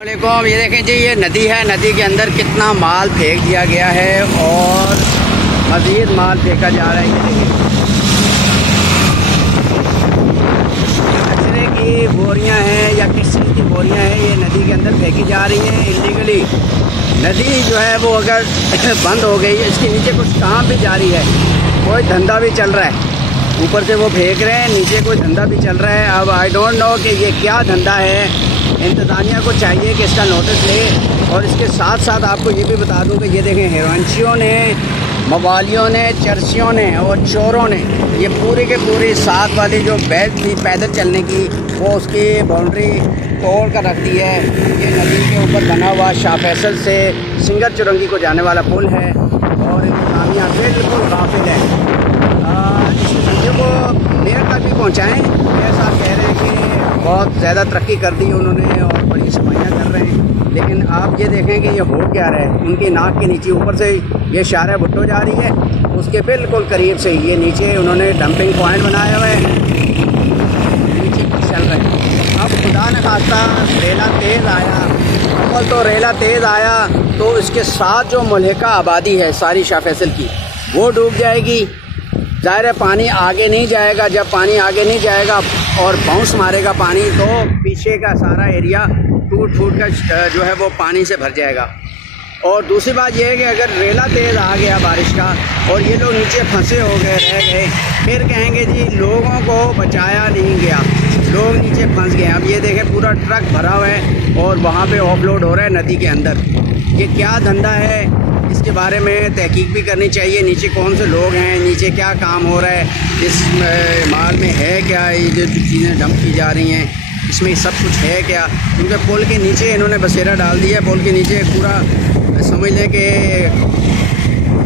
वालेकुम। ये देखें जी, ये नदी है। नदी के अंदर कितना माल फेंक दिया गया है और मज़ीद माल फेंका जा रहा है। ये देखें, कचरे की बोरियां हैं या किस चीज़ की बोरियां हैं, ये नदी के अंदर फेंकी जा रही हैं इल्लीगली। नदी जो है वो अगर बंद हो गई, इसके नीचे कुछ काम भी जारी है, कोई धंधा भी चल रहा है। ऊपर से वो फेंक रहे हैं, नीचे कोई धंधा भी चल रहा है। अब आई डोंट नो कि ये क्या धंधा है। इंतज़ामिया को चाहिए कि इसका नोटिस ले। और इसके साथ साथ आपको ये भी बता दूं कि ये देखें, हेरोइनचियों ने, मवालियों ने, चर्चियों ने और चोरों ने ये पूरी के पूरी साथ वाली जो बेल्ट थी पैदल चलने की, वो उसकी बाउंड्री तोड़ कर रख दी है। ये नदी के ऊपर बना हुआ शाह फैसल से सिंगर चुरंगी को जाने वाला पुल है और इंतज़ामिया बिल्कुल गाफिल है। इस वीडियो को मेयर तक भी पहुँचाएँ। मेयर साहब कह रहे हैं कि बहुत ज़्यादा तरक्की कर दी उन्होंने और बड़ी सफाइयाँ कर रहे हैं, लेकिन आप ये देखें कि ये हो क्या रहा है। उनकी नाक के नीचे ऊपर से ये शारा भुट्टो जा रही है, उसके बिल्कुल करीब से ये नीचे उन्होंने डंपिंग पॉइंट बनाया हुआ है। नीचे कुछ चल रहा है। अब खुदा न खास्ता रेला तेज़ आया, अव्वल तो रेला तेज़ आया तो इसके साथ जो मुल्हिका आबादी है सारी शाह फैसल की, वो डूब जाएगी। ज़ाहिर है पानी आगे नहीं जाएगा। जब पानी आगे नहीं जाएगा और बाउंस मारेगा पानी, तो पीछे का सारा एरिया टूट कर जो है वो पानी से भर जाएगा। और दूसरी बात यह है कि अगर रेला तेज़ आ गया बारिश का और ये लोग नीचे फंसे हो गए, रह गए, फिर कहेंगे जी लोगों को बचाया नहीं गया, लोग नीचे फंस गए। अब ये देखें, पूरा ट्रक भरा हुआ है और वहाँ पे ऑफलोड हो रहा है नदी के अंदर। ये क्या धंधा है, इसके बारे में तहकीक भी करनी चाहिए। नीचे कौन से लोग हैं, नीचे क्या काम हो रहा है, इस माल में है क्या, ये जो चीज़ें डंप की जा रही हैं इसमें सब कुछ है क्या। क्योंकि पुल के नीचे इन्होंने बसेरा डाल दिया, पुल के नीचे पूरा समझ लें कि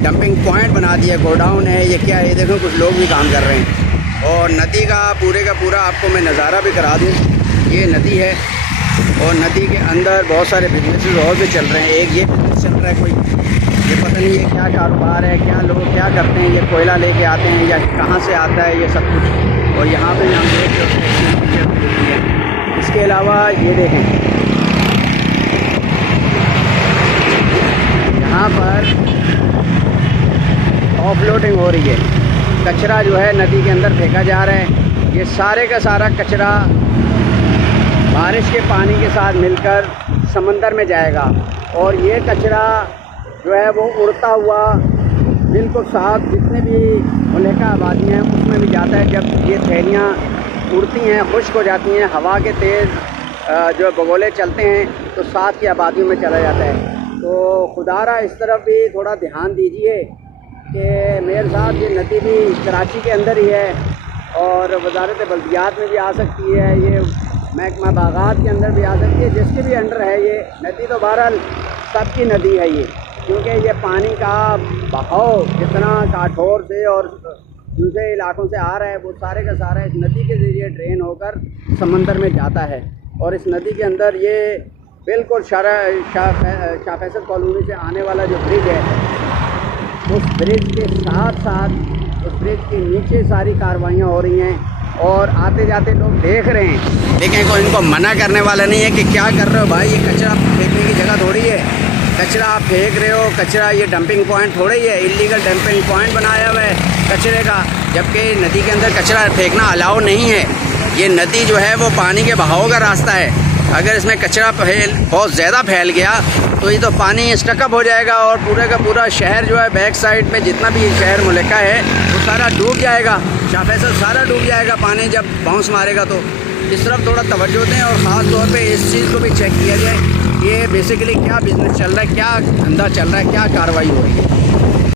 डंपिंग पॉइंट बना दिया, गोडाउन है ये क्या है। ये देखो कुछ लोग भी काम कर रहे हैं। और नदी का पूरा आपको मैं नज़ारा भी करा दूँ। ये नदी है और नदी के अंदर बहुत सारे बिजनेसेस और भी चल रहे हैं। एक ये बिजनेस चल रहा है, कोई ये पता नहीं है क्या कारोबार है, क्या लोग क्या करते हैं, ये कोयला लेके आते हैं या कहाँ से आता है ये सब कुछ। और यहाँ पे हम देख सकते हैं। इसके अलावा ये देखें, यहाँ पर ऑफलोडिंग हो रही है। कचरा जो है नदी के अंदर फेंका जा रहा है। ये सारे का सारा कचरा बारिश के पानी के साथ मिलकर समंदर में जाएगा और ये कचरा जो है वो उड़ता हुआ बिल्कुल साथ जितने भी मुल्हिका आबादियाँ हैं उसमें भी जाता है। जब ये थैलियाँ उड़ती हैं, खुश्क हो जाती हैं, हवा के तेज़ जो बगोले चलते हैं तो साथ की आबादियों में चला जाता है। तो खुदारा इस तरफ भी थोड़ा ध्यान दीजिए कि मेयर साहब, ये नदी भी कराची के अंदर ही है और वजारत बल्दियात में भी आ सकती है, ये महकमा बागात के अंदर भी आ सकती है, जिसके भी अंडर है ये नदी। तो बहरहाल सबकी नदी है ये, क्योंकि ये पानी का बहाव जितना काठौर से और दूसरे इलाकों से आ रहा है वो सारे का सारा इस नदी के ज़रिए ड्रेन होकर समंदर में जाता है। और इस नदी के अंदर ये बिल्कुल शाह फैसल कॉलोनी से आने वाला जो ब्रिज है, उस ब्रिज के साथ साथ उस ब्रिज के नीचे सारी कार्रवाइयाँ हो रही हैं और आते जाते लोग देख रहे हैं, लेकिन कोई इनको मना करने वाला नहीं है कि क्या कर रहे हो भाई, ये कचरा फेंकने की जगह थोड़ी है, कचरा आप फेंक रहे हो। कचरा ये डंपिंग पॉइंट थोड़ी है, इलीगल डंपिंग पॉइंट बनाया हुआ है कचरे का, जबकि नदी के अंदर कचरा फेंकना अलाउ नहीं है। ये नदी जो है वो पानी के बहाव का रास्ता है। अगर इसमें कचरा बहुत ज़्यादा फैल गया तो ये तो पानी स्टकअप हो जाएगा और पूरे का पूरा शहर जो है बैक साइड में जितना भी शहर मुल्का है वो सारा डूब जाएगा। शाह फैसल सारा डूब जाएगा पानी जब बाउंस मारेगा। तो इस तरफ थोड़ा तवज्जो दें और ख़ास तौर पे इस चीज़ को भी चेक किया जाए, ये बेसिकली क्या बिज़नेस चल रहा है, क्या धंधा चल रहा है, क्या कार्रवाई हो रही है।